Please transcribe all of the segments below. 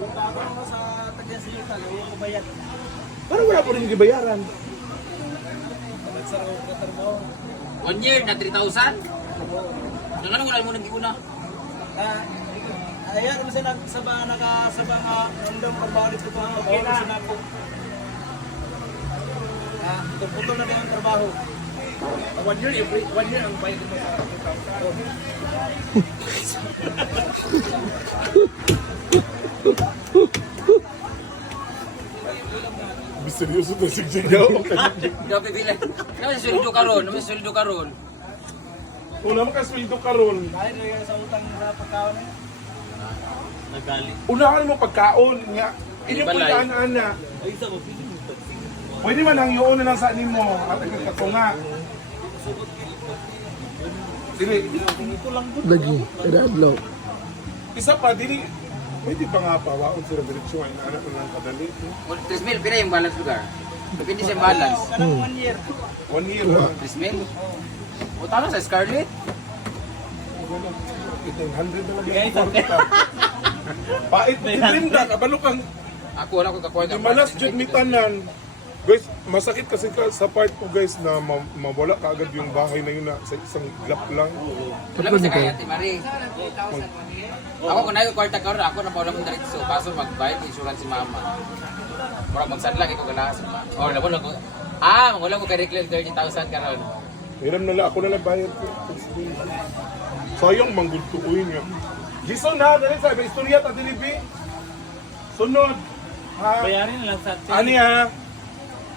Kung bago mo sa taga-siyutan, huwag ko bayad. Parang wala po rin gibayaran. Nagsaraw ka trabaho. 1 year na 3,000? Nang ano wala mo nang giuna? Ayan, kung saan nakasaba nga, nandang pagbalik ko pa, bawal ko siya po. Putol na din ang trabaho. 1 year ang bayad mo sa 2,000. Seryoso to si Jigaw. Daw pipili. Naman sa sweldo karon, naman sa sweldo karon. Una mo ka sweldo karon. Kahit rin sa utang sa pagkaon eh. Nagalit. Una ka mo pagkaon nga. Inyo po Balay. yung ana. Ay, isa mo, pili mo. Pwede man ang yun na lang sa nimo at nagkatunga. Dili, Lagi, kada adlaw. isa pa, dili, pwede ba nga pawaon sila diretsyo ay anak na lang kadali. 3,000 pila yung balance lugar. Depende sa balance. Kanang 1 year. 1 year ba? 3,000? O tama sa Scarlett? 1,800 na lang yung kwarta. Pait, tinda, kabalo kang Ako wala ko kakuha di malas jud mi tanan. Guys, masakit kasi sa part ko guys na mawala ka agad yung bahay na yun na sa isang glap lang. Wala ko sa kaya, Ate Marie. Ako kung nayo kwarta karon, ako na paula mong diretso. Kaso magbayad ng insurance si mama. Para magsanlag, ikaw galas. O, wala ko. Wala ko kay Reclaim 30,000 karon. Hiram na lang, ako na lang bayad ko. Sayang manggultuuin niya. Jason ha, dali sa istorya ta dilibi. Sunod. Ha? Bayarin na lang sa Ani ha?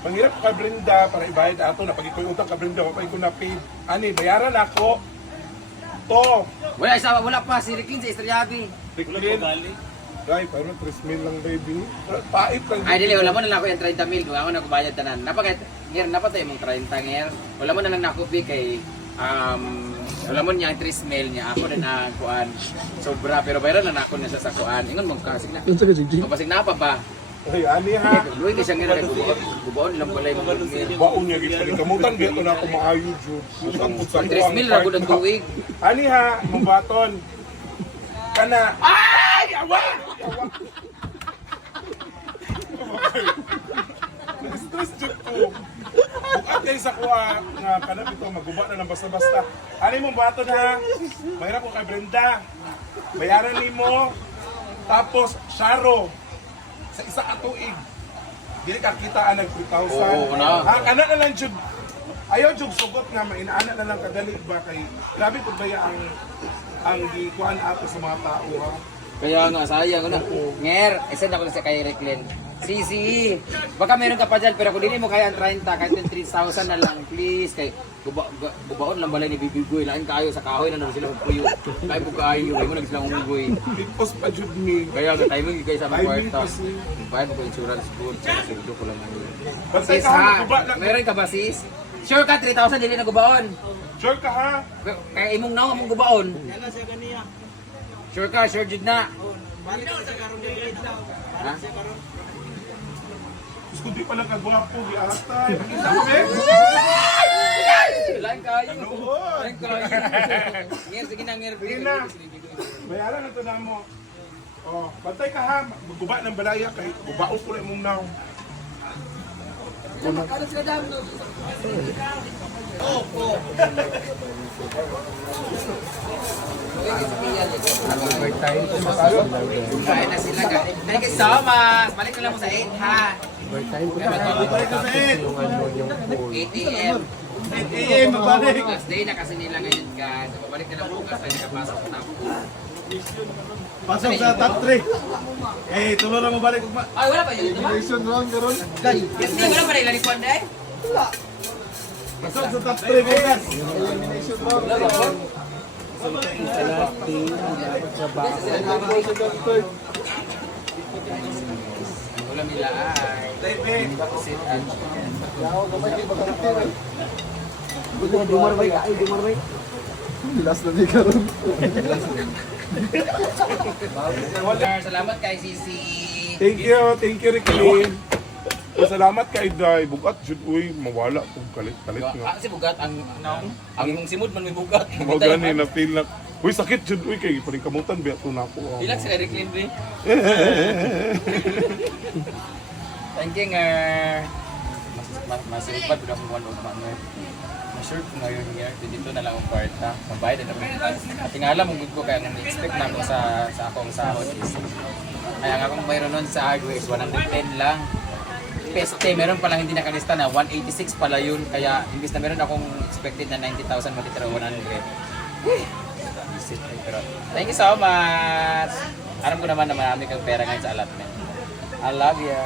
Manghirap ka Brenda para ibayad ato na pag iko'y utang ka Brenda, wapay ko na paid. Ani, bayaran ako. To. Wala pa si Reclaim sa Estrelladi. Riklin. Guy, parang 3,000 lang baby. Pait lang. Ay, dili, wala mo na lang ako yung 30,000 kung ako na kubayad tanan. Napatay mong 30 ngir. Wala mo na lang nakupi kay wala mo niya 3,000 niya. Ako na nakuan sobra pero bayran na ako na sa kuan. Ingon mo kasi na. Unsa ka Gigi? Kapasig na pa ba? Ay, ani ha? Luwi kasi ngira gubaon lang balay mo. Baon niya gid kamutan gyud na ako maayo jud. Mutan pud sa 3,000 ra gud ang tuig. Ani ha, mabaton. Kana. Ay, awa! Awa! Stress jud ko. Bukat kay sa kuha nga kana dito maguba na lang basta-basta. Ani mo baton ha? Mahirap ko kay Brenda. Bayaran nimo. Tapos Sharo sa isa ka tuig. Dili ka kitaan ng 3,000. Oo, na. Kana na lang jud. Ayaw jud sugot nga mainaana na lang kadali ba kay grabe pud ba ang gikuan ato sa mga tao ha. Kaya nga sayang na. Nger, isend ako na sa kay Reclaim. Sisi, baka meron ka pa dyan, pero kung dili mo kaya ang 30, kahit yung 3,000 na lang, please. Kay, gubaon lang balay ni Bibigoy. Lain kayo sa kahoy na naman sila magpuyo. Kaya po kayo, ay mo nag silang umugoy. Because pa jud mi. Kaya nga, timing kayo sa mga Timing kwarta. kasi. Bayad mo ko insurance good, sa sildo ko lang ano. Basta Sis ka ha, maguba lang. meron ka ba sis? Sure ka, 3,000 dili na gubaon. Sure ka ha? Kaya imong naong among gubaon. Kailan siya ganiya? Sure ka, sure jud na. Balik na siya karon dili. Ha? Gusto di pala kagwapo, giatay. Pakita mo eh. Lain kayo. Noon. Lain kayo. Ngir, sige na, ngir. Sige na. Bayaran na ito na mo. Oh, bantay ka ha. Maguba ng balaya kay gubaos ko lang mong now. Kain na sila. Thank you so much. Balik na lang mo sa 8 ha. Balik ka sa 8. 8 a.m. 8 a.m. magbalik. Last day na kasi nila ngayon guys. So, babalik na lang bukas na nakapasok na ako. Pasok sa top 3. Eh, tulo na mo balik ugma. Ay, wala pa yun. Diba? Round karon. Kasi wala pa rin lalikuan day. Pasok sa top 3 bukas. Wala nila ay. Salamat kay Sisi. Thank you Ricky. Salamat kay Day. Bugat jud uy, mawala kung kalit-kalit nga. Kasi bugat ang imong simod man may bugat. Mo gani na feel na Uy, sakit jud uy kay paningkamutan biya to nako. Ilang si Eric Lindley? Thank you nga. Masipad ko na kung one man nga. Masure ko ngayon nga. Dito na lang ang kwarta. Mabayad na naman. At nga alam mong ko kaya nang expect na ako sa akong sahod is. Kaya nga kung mayroon nun sa hardware is 110 lang. Peste, meron palang hindi nakalista na 186 pala yun. Kaya imbis na meron akong expected na 90,000 matitira 100. Pero thank you so much. Alam ko naman na marami kang pera ngayon sa allotment. I love you.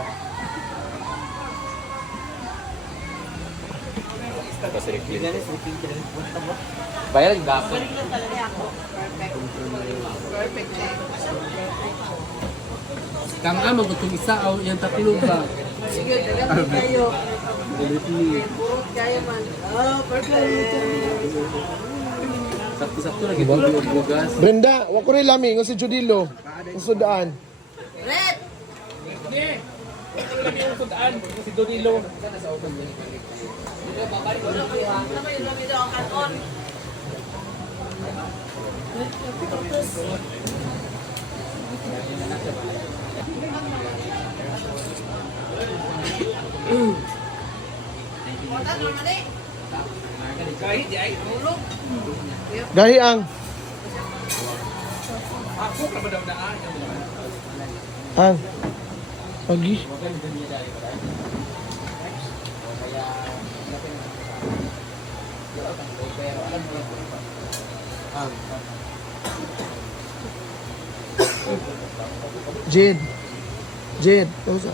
Ito si Ricky. Bayar yung gapo. Kang ama ko itong isa o yung tatlo ba? Sige, dagat kayo. Purot kayo man. Oh, perfect. Sakto-sakto lagi yung bugas. Brenda, wag ko rin lami. Ng si Judilo. Ang sudaan. Red! Gahi ang. Ang. Pagi. Jade. Jade. Tausa.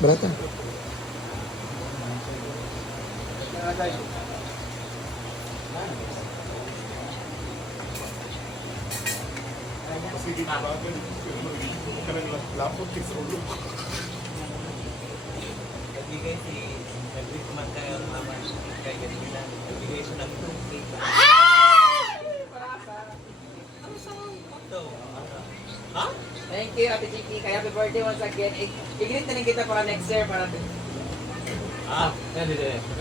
Berapa? Sige na ba? Kanang lapot kay sa ulo. Nagbigay si Edric Kumantay ang mama kay Ganila. Nagbigay siya ng 2K. Thank you, Ate Chiki. Kaya happy birthday once again. Iginit na rin kita para next year. Para happy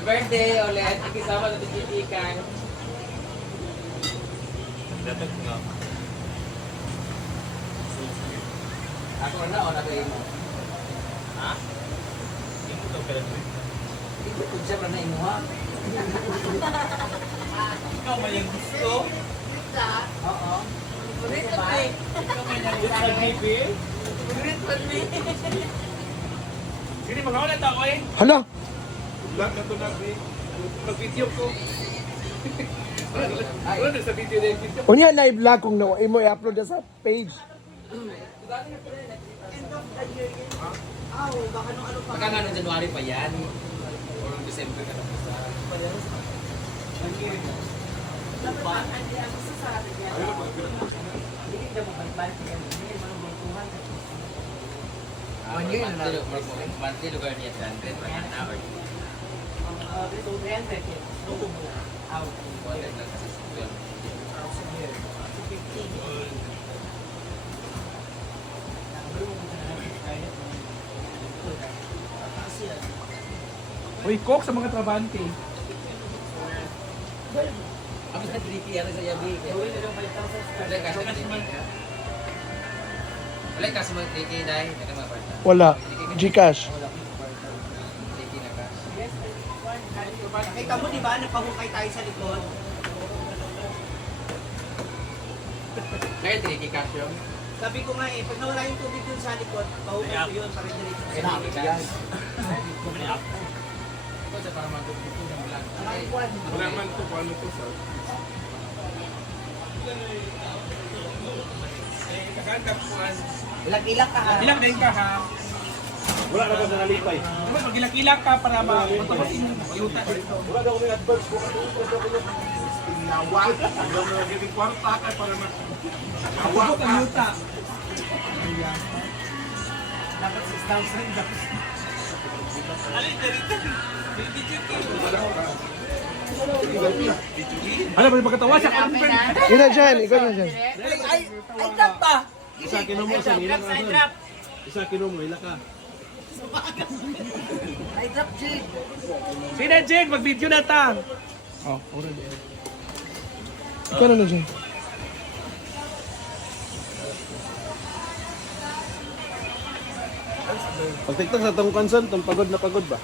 birthday ulit. Thank you so much, Ate Chiki. Dapat nga. Ako na o nato imo? Ha? Hindi mo ito pero Ito kung siya na imo ha? ikaw man yung gusto. Oo. Ulit pa eh. Ikaw man yung gusto ng baby. Ulit pa eh. Sige, mag-awala ako eh. Hala. Lahat ka to na Mag-video ko. Ano sa video na yung video? Unya live vlog kung nawa mo i-upload na sa page. Baka nga noong January pa yan. Or December ka na pa sa... Monthly lugar niya 300 pa yan na or... Content lang kasi sa 12. Uy, coke sa mga trabante. Ako sa 3P yan sa Yabi. Wala kasi wala kasi mga 3K dahil hindi mga parta. Wala. Gcash. 3K na ka. Nakita mo di ba, napahukay tayo sa likod? Kaya 3K cash yun. Sabi ko nga eh, pag nawala yung tubig dun sa likod, pahukay ko yun para diretso sa Kaya 3K likod. cash. Ito sa para magtututo ng vlog. Wala man to paano to sa. Ilang-ilang ka ha. Ilang na ka ha? Wala na ba sa nalipay? Dapat mag-ilak-ilak ka para matapos yung yuta dito. Wala daw may advance ko ato ko. Nawal. Wala na giving kwarta kay para na. Abot ang yuta. Dapat 6,000 dapat. Ano ba yung pagkatawa sa conference? Ina dyan. Ikaw na dyan. Ay, drop ba? Isa kinom mo sa ilang ano. Isa kinom mo ilaka. Ay, drop, Jig. Sige na, Jake, mag-video na ta. Oh, already. Kano na siya? Pag TikTok sa tong kansan, tong pagod na pagod ba?